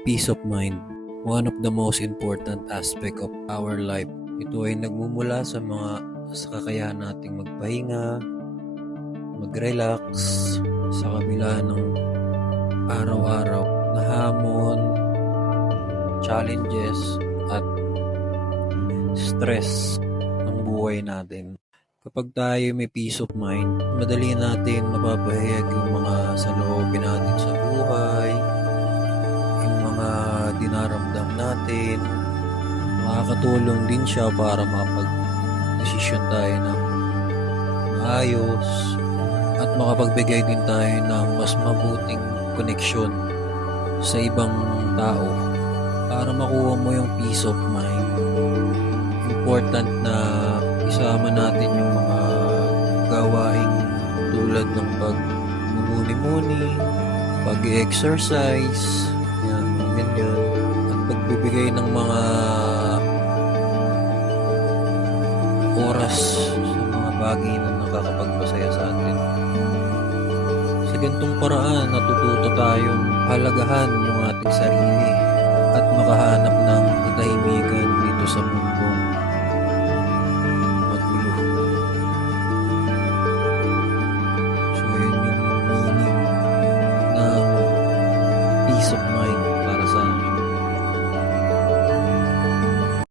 Peace of mind, one of the most important aspect of our life. Ito ay nagmumula sa kakayahan nating magpahinga, mag-relax sa kabila ng araw-araw na hamon, challenges at stress ng buhay natin. Kapag tayo may peace of mind, madali natin mapapahayag yung mga saloobin natin sa buhay, yung mga dinaramdam natin. Makakatulong din siya para mapag-desisyon tayo ng maayos at makapagbigay din tayo ng mas mabuting koneksyon sa ibang tao. Para makuha mo yung peace of mind, important na isama natin yung mga gawaing tulad ng pag-muni-muni, pag-exercise, yan, ganyan, at pagbibigay ng mga oras sa mga bagay na nakakapagpasaya sa atin. Sa ganitong paraan, natututo tayong halagahan yung ating sarili at makahanap ng katahimikan dito sa mundong